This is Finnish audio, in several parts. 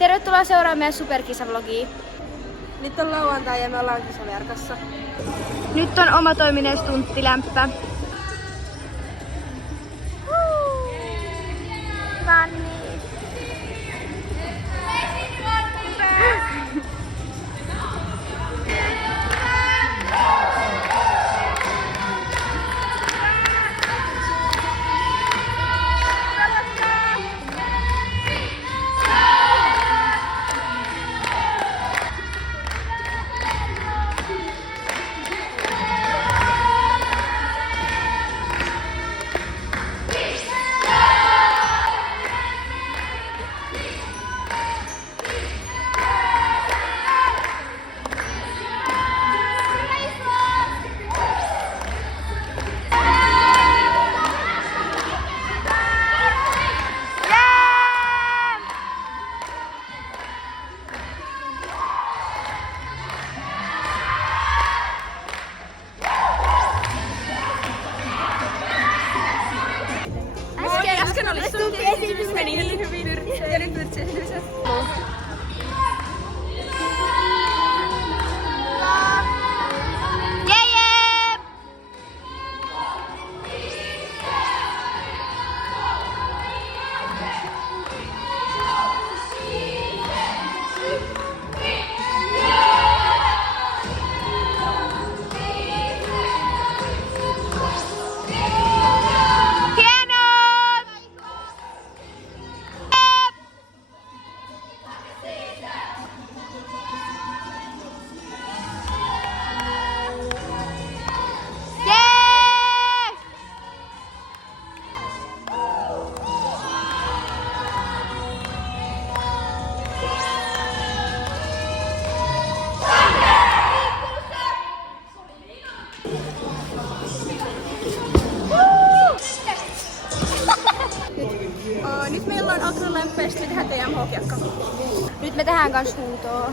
Tervetuloa seuraamaan meidän superkisavlogia. Nyt on lauantai ja me ollaan kisaverkossa. Nyt on omatoiminen stunttilämpö. Vanni. Äsken oli stuntti-esitys, meni niin hyvin ja nyt yrtsi-esitys. Nyt meillä on akrylämpö ja sitten me tehdään TMH-kiekka. Nyt me tehdään kans huutoa.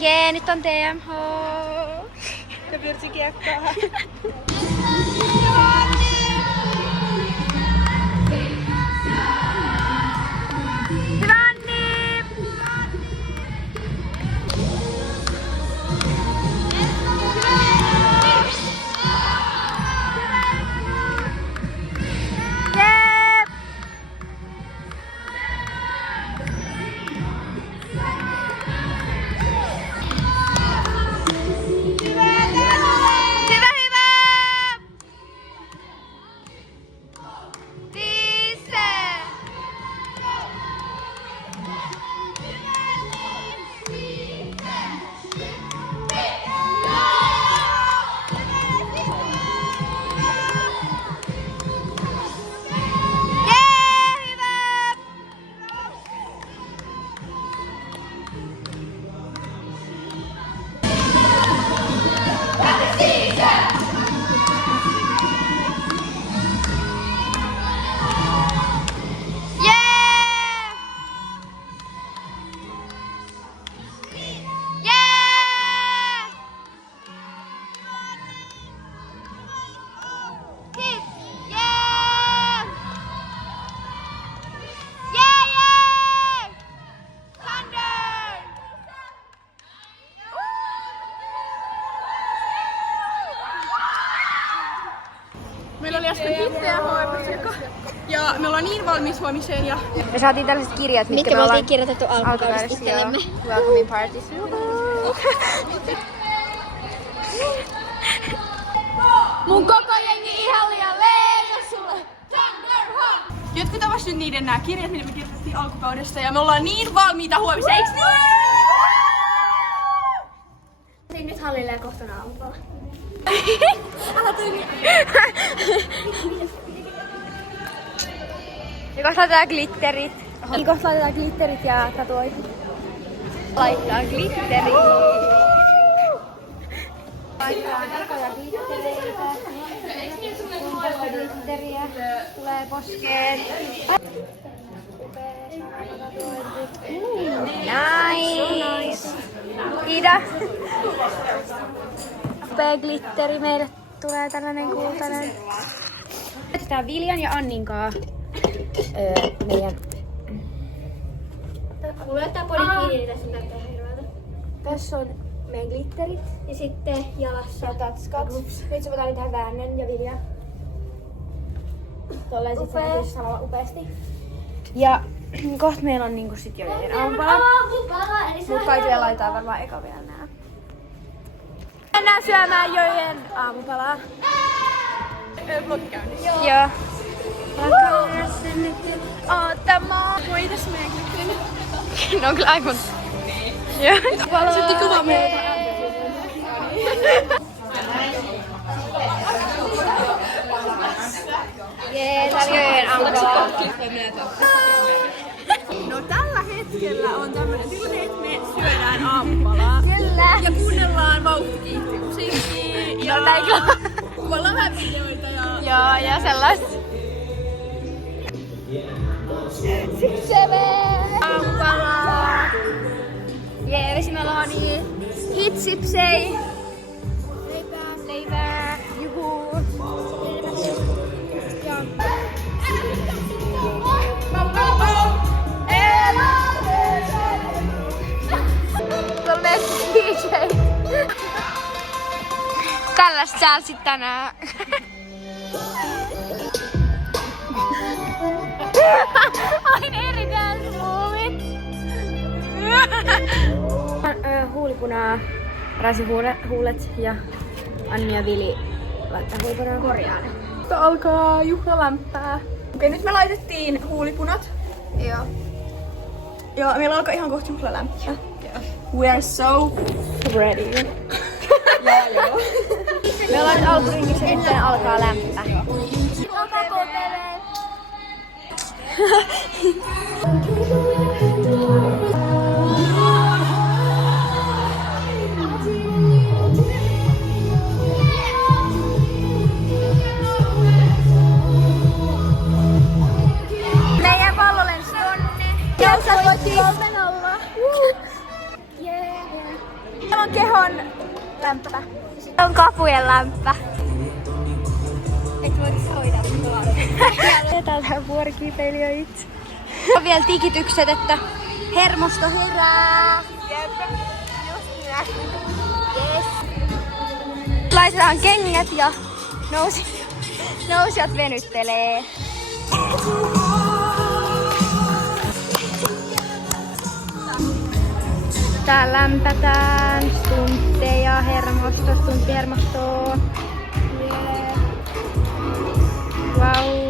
Jee, nyt on TMH. Ja virtsi kiekkaa. Meillä oli äsken hitteä HM-kiekka. Ja me ollaan niin valmis huomiseen ja... Me saatiin tällaiset kirjat, mitkä me oltiin kirjoitettu alkukaudesta itsellemme. Welcoming parties. Mun koko jengi ihan liian leijä sulle! Thunderhawk! Jotkut avasi nyt niiden nää kirjat, mitä me kirjoitettiin alkukaudesta ja me ollaan niin valmiita huomiseen, eiks niin? Nyt hallille ja kohta aamulla. Älä toimi! Ja kohta laitetaan glitterit. Niin kohta laitetaan glitterit ja tatuoitit. Laittaa glitteriä. Laitetaan ekoja glittereitä. Glitteriä tulee poskeen. Nice! Ida. Upea glitteri. Meille tulee tällainen kultainen. Laitetaan Viljan ja Anninkaa meidän... Mulla on tää podi kiinni, niin tässä näyttää hirveältä. Tässä on meidän glitterit. Ja sitten jalassa. Ja tatskat. Nyt se voidaan tehdä Väännön ja Vilja. Tolleen sit se näkyy samalla upeasti. Ja kohta meillä on niinku sit jo joiden aamupala. Mut kaikille laitetaan varmaan eka vielä nää. Mennään syömään jojen aamupalaa. Vlog käynnissä. Joo. Alkaa nyt oottamaan. Voi tässä meidän glitterin. No on kyllä aivan. Joo. Sitten kuva meiltä. Jee, tää oli jojen aamupalaa. No tällä hetkellä on tämmönen tilanne, että me syödään aamupalaa. Kyllä. Ja kuunnellaan vauhtikiihti musiikkia. Ja kuullaan vähän videoita ja... Joo, ja sellaista. Aamupalaa. Jee, vesimeloni. Hitsipsei. Leipää. Juhu. Tuolle DJ. Tällaista sä sit tänään. Aina eri dance movie. Huulipunaa, rasihuulet ja Anni ja Vili laittaa huulipunaa korjaan. Nyt alkaa juhlalämpää. Okei, nyt me laitettiin huulipunat. Joo. Ja meillä alkaa ihan kohta juhlalämpää. We are so ready. Joo. Me ollaan nyt alkuringissä, nyt alkaa lämpää. Meidän pallo lensi tonne. Ja sä voit kolmen olla. Täällä on kehon lämpö. On kapujen lämpä. Et voitais hoitaa tuolla. Täältä vuorikiipeili jo itse. On vielä tikitykset, että hermosto herää. Yes. Laitetaan kengät ja nousijat venyttelee. Tää lämpätään stuntteja hermostoa. Yeah. Wow.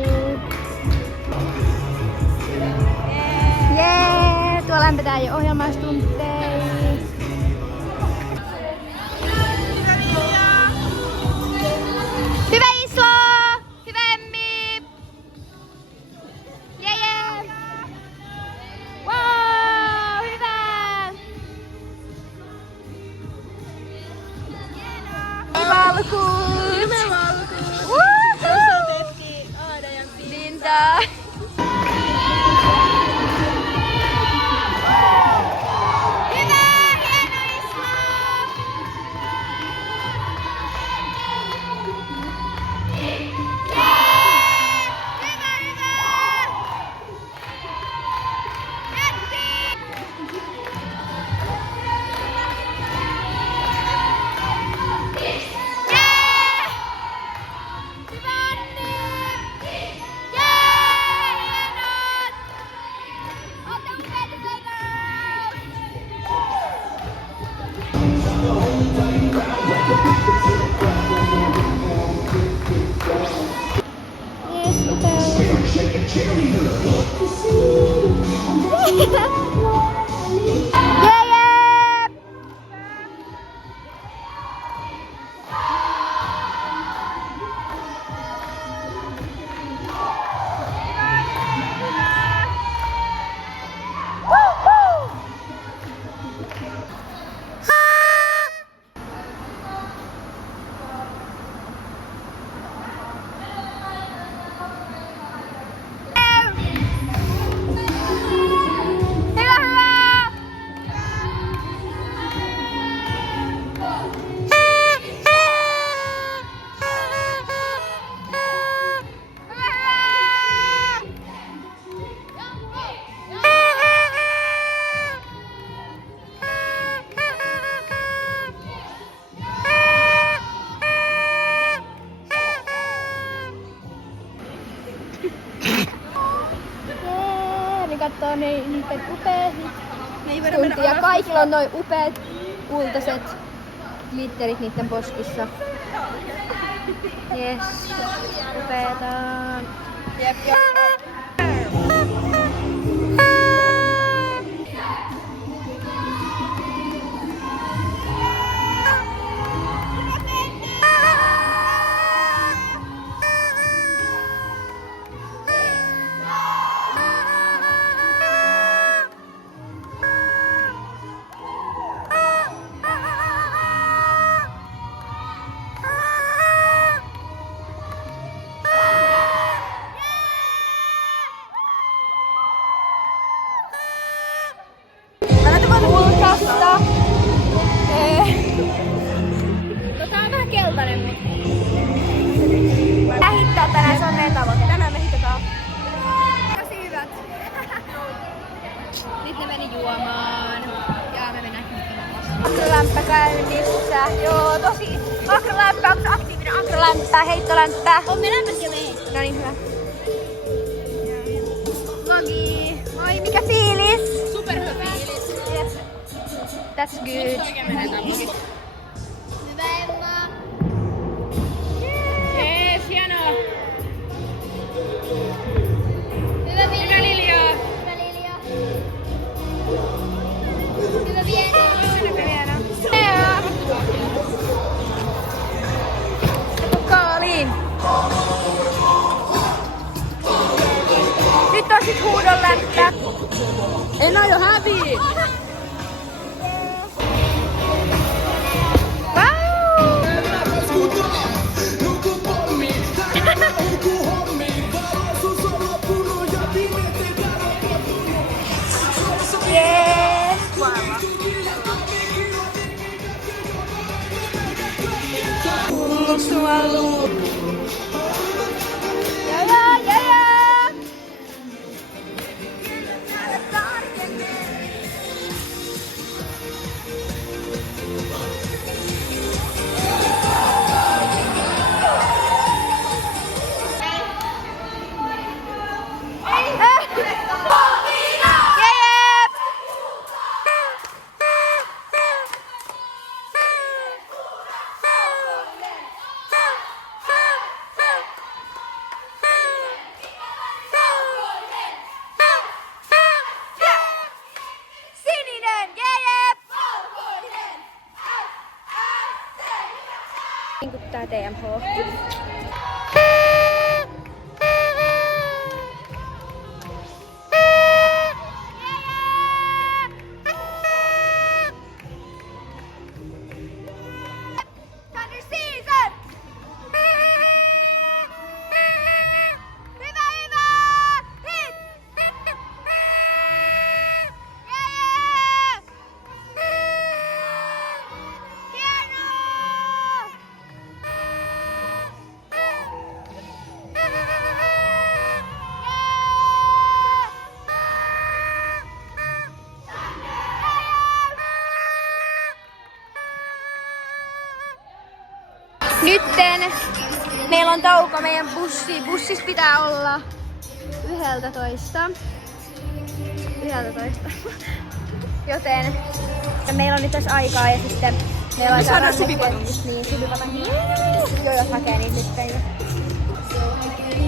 Jee, tuolla lämpetään jo ohjelmaistuntteja. Hyvä Islo! Hyvä Emmi! Jee! Wow, hyvä! Valkuut! Hyvä valkuut! Woohoo! Tässä tehtiin Aada ja Linda! kattoo niiden upeat tuntia. Kaikilla on noin upeat kultaiset glitterit niiden poskissa. Yes, upeeta. Jep. Kulkasta. No tää on vähän keltainen, mutta... Lähittää tänään, se on meidän tavoite. Tänään me hitataan. Tosi hyvät. Nyt ne meni juomaan. Ja me mennään hittamaan. Akrolämpä käynnissä. Joo, tosi. Akrolämpä, onko se aktiivinen akrolämpä, heittolämpä? On me lämpöt jo meidän. No niin, hyvä. Magi. Moi, mikä fiilis? Superhyvä fiilis. Yes. That's good. Hyvä Emma. Yes, hienoa. Hyvä Vilja. Hyvä Lilja. Hyvä Lilja. Hyvä Vieno. Hyvä Vieno. Kaaliin. Nyt on sit huudon lämpö. En aio häviä. Sualu. Ja. Niinku tää TMH. Nytten meillä on tauko meidän bussi. Bussis pitää olla 11. Joten meillä on nyt tässä aikaa ja sitten meillä on täällä supipanomus. Niin, supipanomus. Jojot hakee niitä nyt jo.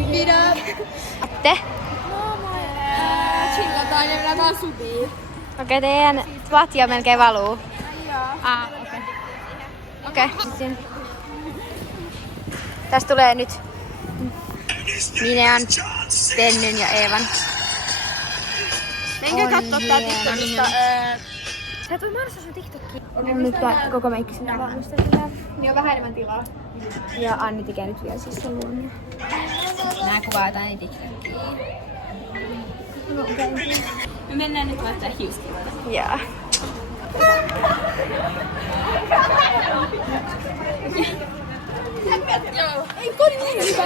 Mitä? Te? Chillataan ja mennään subiin. Okei, teidän vatja melkein valuu. Okei. Tästä tulee nyt Minean, Tennyn ja Eevan. Menkää kattoo tää TikTokista. Sä et voi mainostaa sun TikTokkiin. Nyt koko meikki sinne valmistetaan. Niin on vähän enemmän tilaa. Ja Anni tekee nyt vielä siis sen luomia. Nää kuvaa jotain TikTokiin. No okei. Me mennään nyt vaihtaa hiuskiloita. Jaa. Joo. Ei toi niin.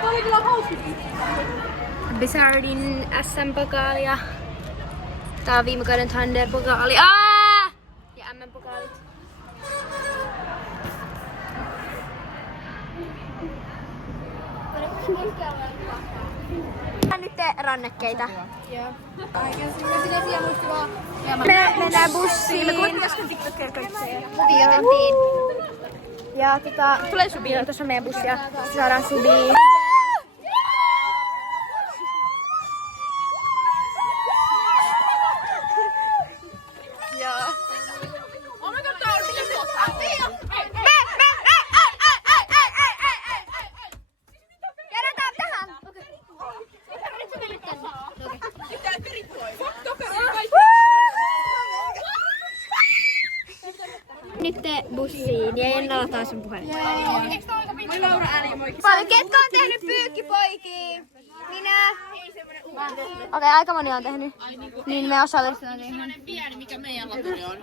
Toi oli kyllä hauska. Bizarrin SM-pokaalia. Tää on viime kauden Thunder-pokaali. Ja MM-pokaalit. Nyt rannekkeita. Me mennään bussiin. Me kuitenkin äsken TikTokia kaikkea. Viotiin. Ja tulee Subi. Joo, tossa on meidän bussi ja saadaan Subiin. Nyt bussiin ja Jenna lataa sun puhelin. Moi Laura Äli, moi. Ketkä on tehnyt pyykkipoikia? Minä. Okei, aika moni on tehnyt. Niin me osallistutaan siihen. Sellainen pieni, mikä meidän laturi on.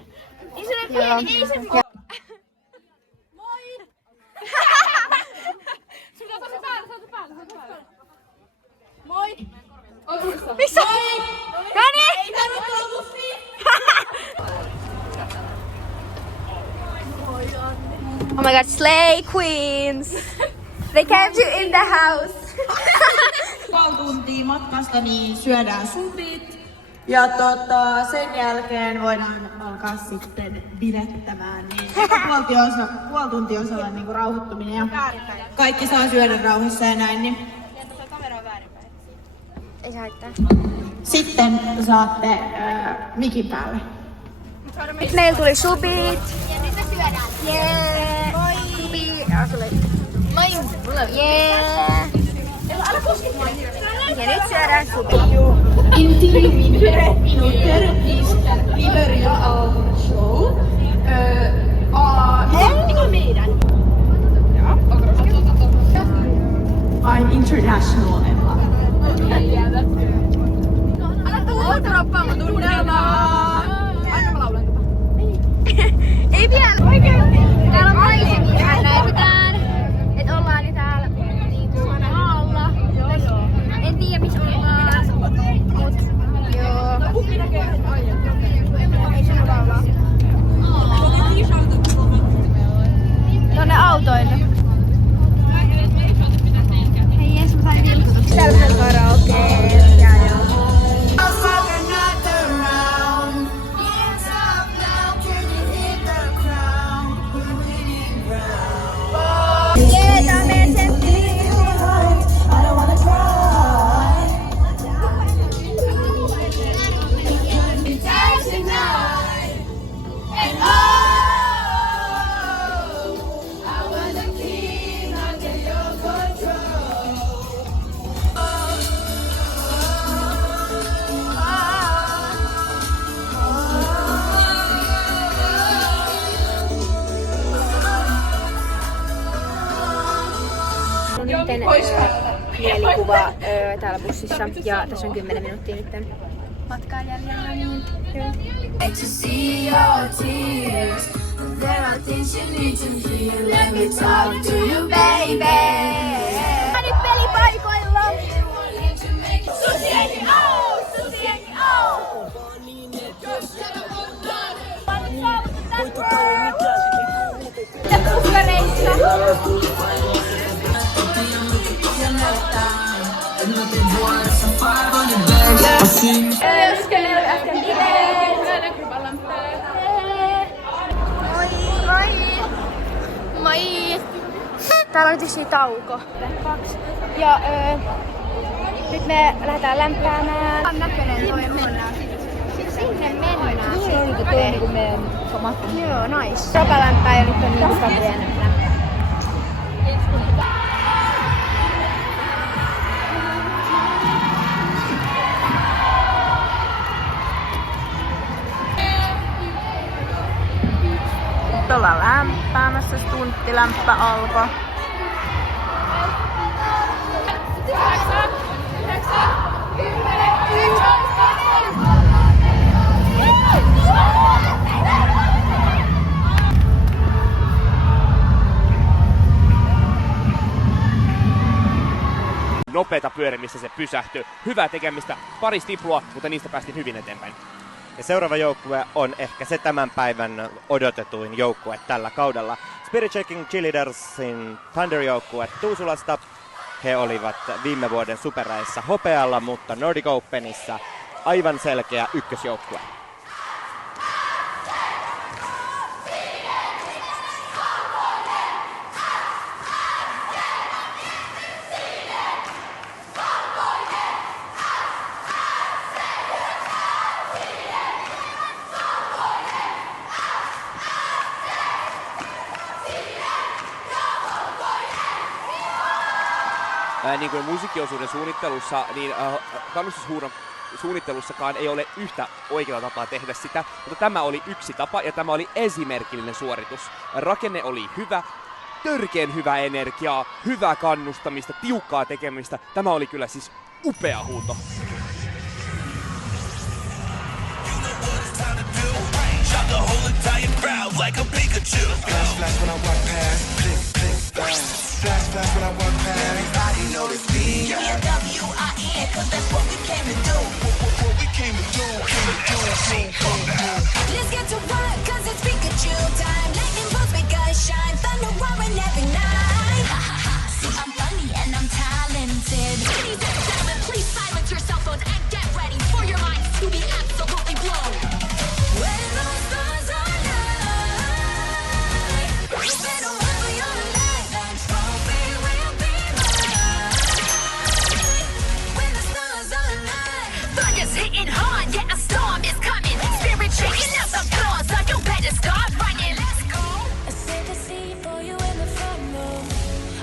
Ei se pieni, ei se moi. Moi! Sulla on se päällä. Moi! Missä? Noni! Ei tarvitse tulla bussiin! Oh my god, slay queens! They came to in the house. Puoli tuntia matkasta, niin syödään supit. Ja sen jälkeen voidaan alkaa sitten bilettämään. Niin puoli tuntia on sellainen niin kuin rauhoittuminen ja kaikki saa syödä rauhassa ja näin. Niin. Ei se haittaa. Sitten saatte mikin päälle. Nyt meillä tuli supit. Ja nyt me syödään. Jee! Moi! Subi! Moi! Jee! Ja nyt syödään subi. In 3 minuter is Liberia Album Show. I'm international, Emma. Ei vielä! Täällä on maisemia, tähän näytetään. Et ollaan nyt täällä niin maalla. En tiedä missä ollaan. Mut joo. Ei se laulaa. Tonne autoille. Hei jes, mä sain vilkutuksen. Täällä on karaokee. Mielikuva täällä bussissa ja tässä on 10 minuuttia nyt matkaa jäljellä. Niin, nyt pelipaikoilla! Susieni out! Susieni out! Moi! Täällä on nyt tauko. Ja nyt me lähdetään lämpäämään. On näköinen toi mennään. Sinne mennään. Niin on nyt toi niinku meidän matka. Joo, nice. Joka lämpää ja nyt on niinku Fabrien lämpää. Nyt ollaan lämpäämässä, stunttilämpä alkoi. Nopeata pyörimistä se pysähtyi. Hyvää tekemistä, pari stiplua, mutta niistä päästiin hyvin eteenpäin. Ja seuraava joukkue on ehkä se tämän päivän odotetuin joukkue tällä kaudella. Spirit Checking Cheerleadersin Thunder-joukkue Tuusulasta. He olivat viime vuoden superäissä hopealla, mutta Nordic Openissa aivan selkeä ykkösjoukkue. Niin kuin musiikkiosuuden suunnittelussa, niin kannustushuudon suunnittelussakaan ei ole yhtä oikeaa tapaa tehdä sitä, mutta tämä oli yksi tapa ja tämä oli esimerkillinen suoritus. Rakenne oli hyvä, törkeen hyvää energiaa, hyvää kannustamista, tiukkaa tekemistä. Tämä oli kyllä siis upea huuto. Flash, flash when I walk past. Everybody notice me. Give me a W-I-N, 'cause that's what we came to do. What we came to do, Let's get to work, 'cause it's Pikachu time. Lightning bolts make us shine, thunder roaring every night. Ha ha ha, see I'm funny and I'm talented. Ladies and gentlemen, please silence your cell phones and get ready for your minds to be absolutely blown. When those stars align, you better run for your life. That trophy will be mine. When the stars align, thunder's hitting hard, yeah, a storm is coming. Spirit shaking out the floor, so you better start running. Let's go. I set the scene for you in the front row.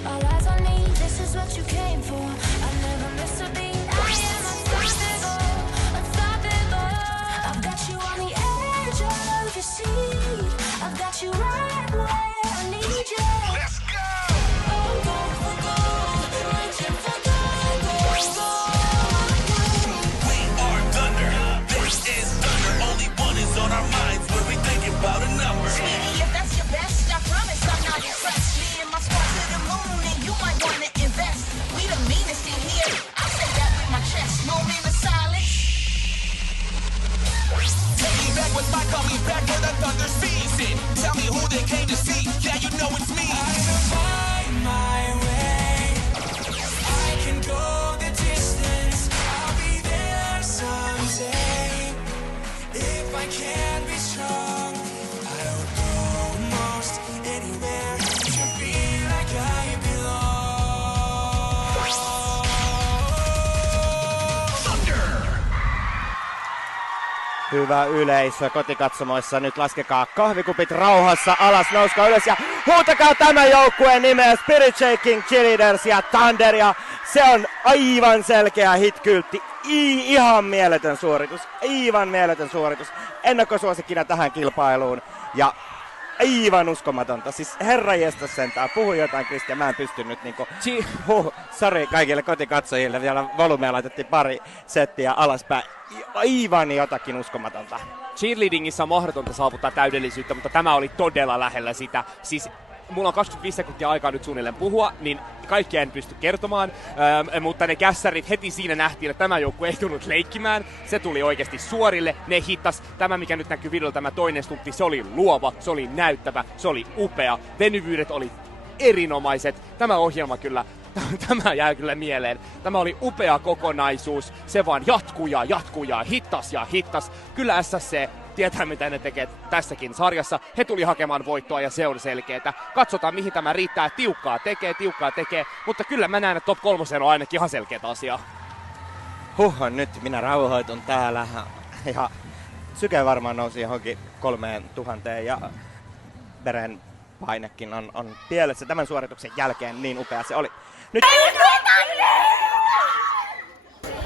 All eyes on me, this is what you came for. I never miss a beat. I am unstoppable, unstoppable. I've got you on the edge of your seat. I've got you right where I need you. Let's go. Oh, go for gold, reaching for gold, gold, gold. We are thunder. This is thunder. Only one is on our minds when we think about a number. Sweetie, if that's your best, I promise I'm not impressed. Me and my squad to the moon, and you might wanna invest. We the meanest in here. I say that with my chest. Moment of silence. Take me back with my coming back for the thunder season. Tell me who they came to see. Yeah, you know it's me. I will find my way. I can go the distance. I'll be there someday. If I can be strong, I will go most anywhere to feel like I belong. Thunder! Hyvä yleisö kotikatsomoissa, nyt laskekaa kahvikupit rauhassa alas, nouskaa ylös ja huutakaa tämän joukkueen nimeä Spirit Shaking Cheerleaders ja Thunder, ja se on aivan selkeä hitkyltti. Ihan mieletön suoritus, aivan mieletön suoritus, ennakkosuosikkina tähän kilpailuun ja aivan uskomatonta. Siis herranjestas sentään, puhu jotain Kristian, mä en pysty nyt niinku, sori kaikille kotikatsojille, vielä volumea laitettiin pari settiä alaspäin. Aivan jotakin uskomatonta. Cheerleadingissa on mahdotonta saavuttaa täydellisyyttä, mutta tämä oli todella lähellä sitä. Siis mulla on 25 sekuntia aikaa nyt suunnilleen puhua, niin kaikkia en pysty kertomaan, mutta ne kässärit heti siinä nähtiin, että tämä joukkue ei tullut leikkimään. Se tuli oikeasti suorille, ne hittas. Tämä, mikä nyt näkyy videolla, tämä toinen stuntti, se oli luova, se oli näyttävä, se oli upea. Venyvyydet oli erinomaiset. Tämä ohjelma kyllä, tämä jää kyllä mieleen. Tämä oli upea kokonaisuus. Se vaan jatkuu ja hittas. Kyllä SSC tietää, mitä ne tekee tässäkin sarjassa. He tuli hakemaan voittoa ja se on selkeetä. Katsotaan, mihin tämä riittää. Tiukkaa tekee, mutta kyllä mä näen, että top 3 on ainakin ihan selkeätä asiaa. Nyt minä rauhoitun täällä ja syke varmaan nousi johonkin 3000 ja verenpainekin on pielessä tämän suorituksen jälkeen, niin upea se oli. Nyt...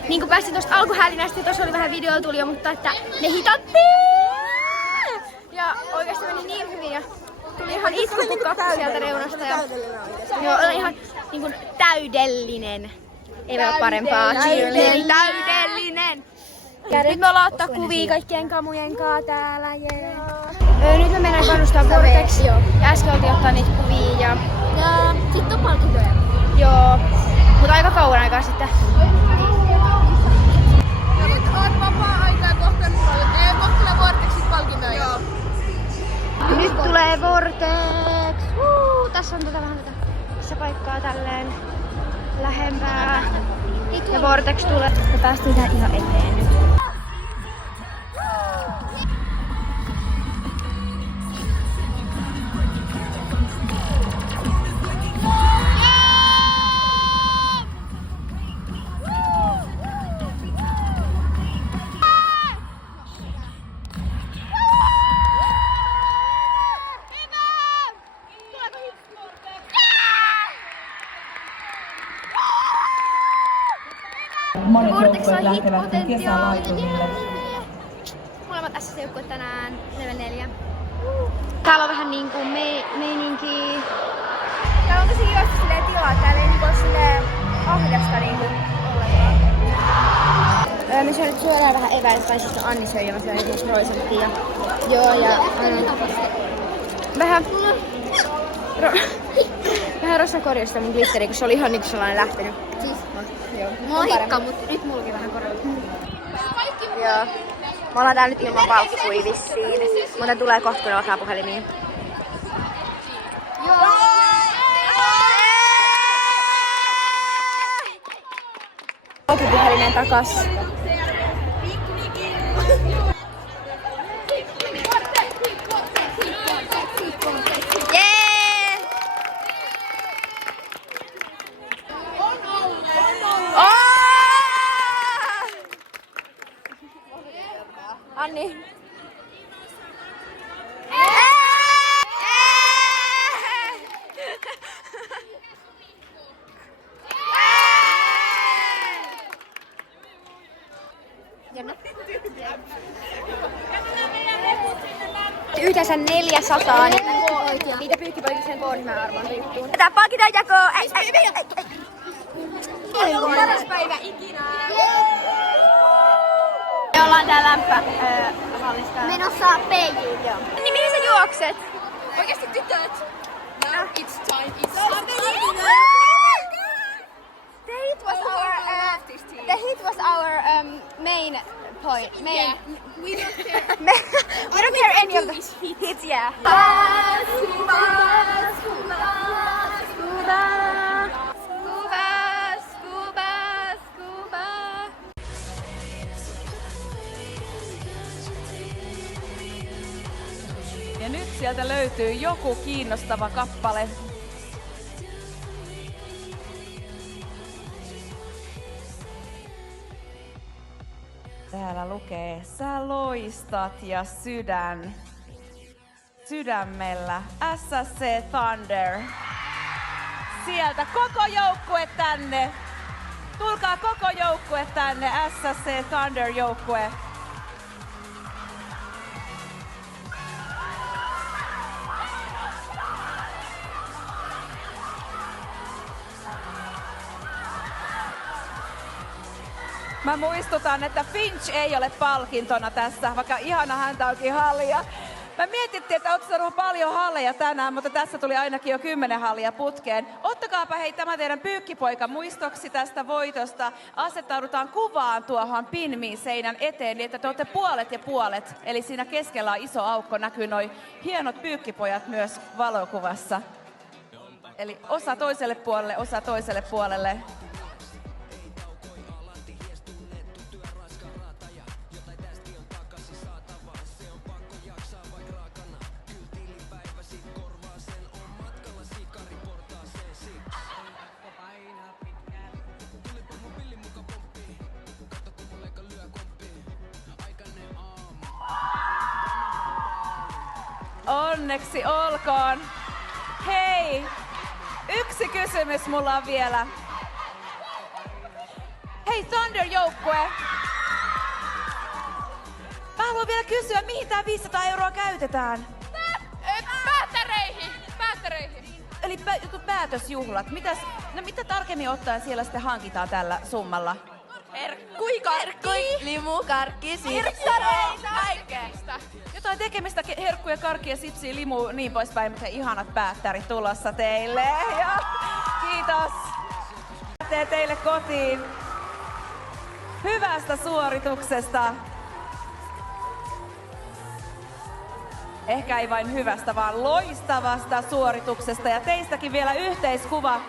Niin kuin päästiin tuosta alkuhälinästä, tuossa oli vähän videolla tuli jo, mutta että ne hitattiin! Ja oikeasti meni niin hyvin ja tuli ihan itkupukka sieltä reunasta. Ja... Joo, oli ihan niin kuin täydellinen. Ei voi olla parempaa. Täydellinen! Nyt me ollaan ottaa kuvia kaikkien kamujen kaa täällä. Yeah. Nyt me mennään kannustaa Vortex. Ja äsken oltiin ottaa niitä kuvia. Ja sit on palkintoja. Joo, mutta aika kauan aikaa sitten. Oot vapaa-aikaa kohta tulee Vortexit palkintoja. Joo. Nyt tulee Vortex. Tässä on vähän tätä paikkaa tälleen lähempää. Vortex tulee. Me päästiin tähän ihan eteen nyt. Vortex on hit-potentiaalia. Molemmat SS-joukkueet tänään level 4. Täällä on vähän niinku meininki. Täällä on tosi kivasti silleen tilaa, täällä ei niinku oo silleen ahdasta niinku ollenkaan. Me syödään vähän eväitä, tai siis Anni söi ja mä syön esimerkiksi roisenttia. Joo ja... Vähän Rossa korjasi mun glitteri, kun se oli ihan niinku sellainen lähtenyt. Siis? Joo. Moikka, mut nyt mullakin vähän korjaa. Joo. Me ollaan täällä nyt ilman valkkui vissiin. Mutta tulee kohta, kun alkaa puhelimiin. Joo. Puhelimeen takas. Anni. Yhteensä 400 niitä pyykkipoikisen koodin mä arvon liittyy. Tää palkitaan jakoon! Paras päivä ikinä! Me ollaan täällä lämpöhallissa. Menossa PJ. Joo. Niin mihin sä juokset? Oikeesti tytöt! Now it's time, it's The heat was our main point. Yeah, we don't care. We don't care any of the hits, yeah. Scuba, scuba, scuba. Ja nyt sieltä löytyy joku kiinnostava kappale. Täällä lukee, sä loistat ja sydämellä. SSC Thunder. Sieltä koko joukkue tänne. Tulkaa koko joukkue tänne, SSC Thunder joukkue. Mä muistutan, että Finch ei ole palkintona tässä, vaikka ihana häntä onkin hallia. Mä mietittiin, että oot saanut paljon halleja tänään, mutta tässä tuli ainakin jo 10 hallia putkeen. Ottakaapa hei tämä teidän pyykkipoika muistoksi tästä voitosta. Asettaudutaan kuvaan tuohon pinmiin seinän eteen, niin että te olette puolet ja puolet. Eli siinä keskellä on iso aukko, näkyy noi hienot pyykkipojat myös valokuvassa. Eli osa toiselle puolelle, osa toiselle puolelle. Onneksi olkoon. Hei, yksi kysymys mulla on vielä. Hei Thunder-joukkue. Mä haluan vielä kysyä, mihin tää 500 € käytetään? Päättäreihin! Eli päätösjuhlat. Mitä tarkemmin ottaen siellä sitten hankitaan tällä summalla? Herkkui, limu, karkki, sipsareita, kaikkea. Jotain tekemistä, herkkuja, karkkia, sipsiä, limu, niin poispäin, mutta ihanat päättärit tulossa teille. Ja kiitos. Lähtee teille kotiin. Hyvästä suorituksesta. Ehkä ei vain hyvästä, vaan loistavasta suorituksesta. Ja teistäkin vielä yhteiskuva,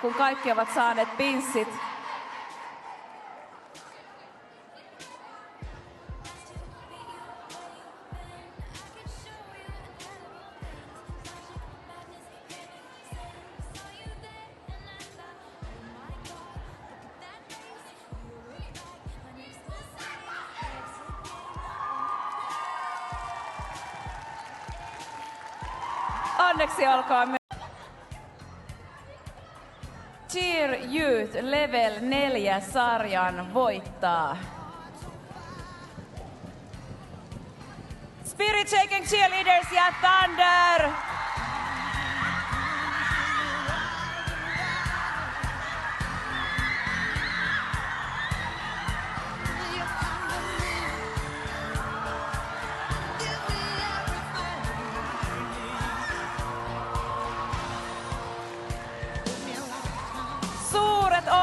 kun kaikki ovat saaneet pinssit. onneksi olkoon. Cheer Youth Level 4 sarjan voittaa Spirit Shaking Cheerleaders ja Thunder.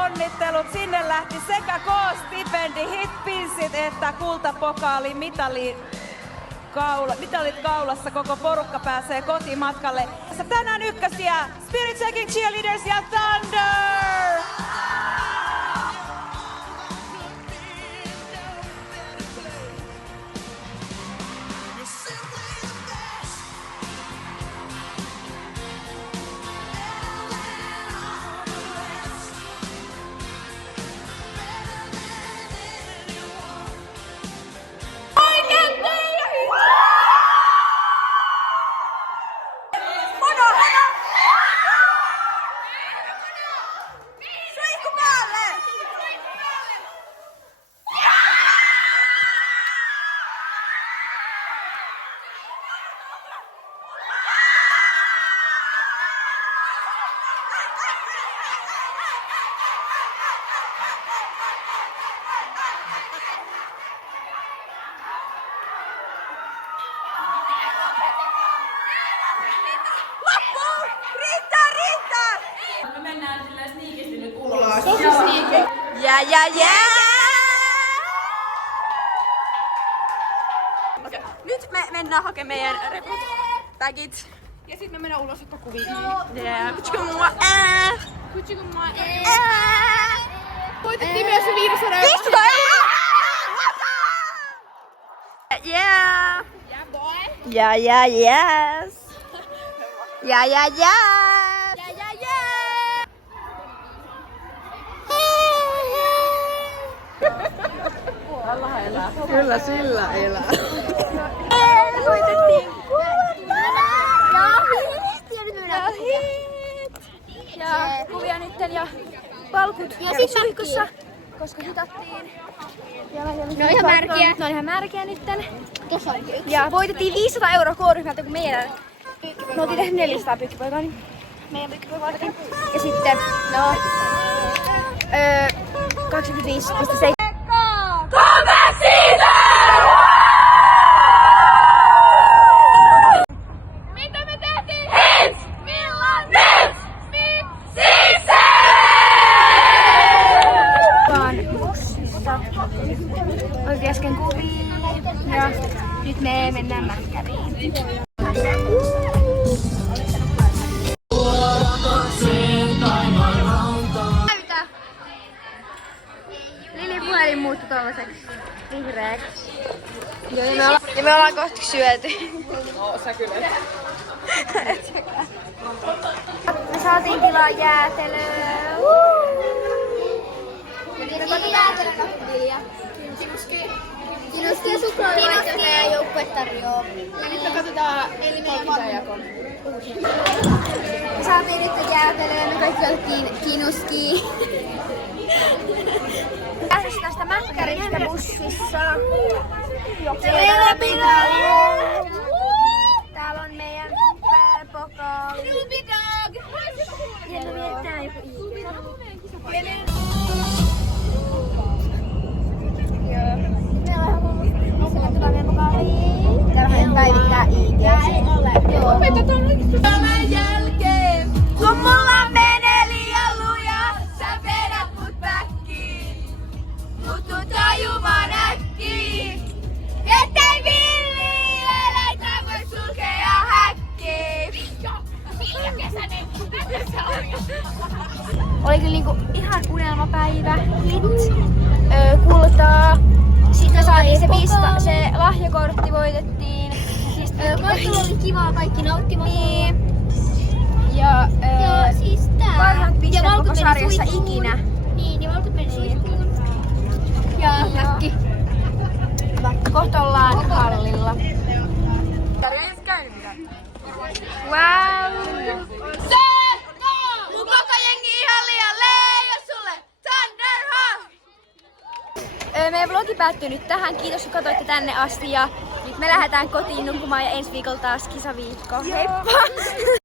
Onnittelut, sinne lähti sekä K-stipendi, hitpinssit että kultapokaali, mitalit kaulassa, koko porukka pääsee kotimatkalle. Tänään ykkösiä Spirit Shaking Cheerleaders ja Thunder! Nyt me mennään hakemaan meidän reput, tagit. Ja sit me mennään ulos ottaa kuvia. Voitettiin myös se 500 €. 500 €! Yeah! Yeah, boy. Yeah, yeah, yes! Yeah, yeah, yes! Yeah, yeah, yeah. Kyllä sillä elää. Voitettiin ja kuvia nytten ja palkut ja suihkussa, koska hitattiin. Ne on ihan märkiä. Ne on ihan märkiä nytten. Ja voitettiin 500 € K-ryhmältä, kun meidän me oltiin tehnyt 400 pyykkipoikaa, niin meidän pyykkipoikaa otettiin. Ja sitten, 25,7. Mitä me tehtiin? Hits! Milloin? Hits! Siksi! Vaan bussissa. Oltiin äsken kuvia ja nyt me mennään mäkkäriin. Lili puhelin muuttui tommoseksi vihreäksi. Joo, ja me ollaan kohta syöty. No, sä kyllä. Me saatiin tilaa jäätelöä. Kinuski ja suklaaleväitä ja joukkue tarjoaa. Ja nyt me katsotaan palkintojakon. Me saatiin nyt jäätelöä, me kaikki otettiin kinuskiin. Pääsis tästä mäkkäristä bussissa. Täällä on meidän pokaali. Päivittää Tämän jälkeen, kun mulla menee liian luja, sä vedät mut päkkiin. Mut tuun tajumaan äkkiin, ettei villiä eläitä voi sulkea häkkiin. Oli kyllä niinku ihan unelmapäivä, hit, kultaa. Sitten me saatiin se lahjakortti voitettiin. Kaikilla oli kivaa, kaikki nauttimaan. Niin. Ja siis tää. parhaat pisteet Ja koko sarjassa suihkuun. ikinä. Niin, ja valkot meni suihkuun. Ja näkki. Kohta ollaan hallilla. Wow! Mun koko jengi ihan liian leija sulle! Thunderhawk! Meidän vlogi päättyy nyt tähän. Kiitos kun katsoitte tänne asti ja nyt me lähdetään kotiin nukkumaan ja ensi viikolla taas kisaviikko. Heippa!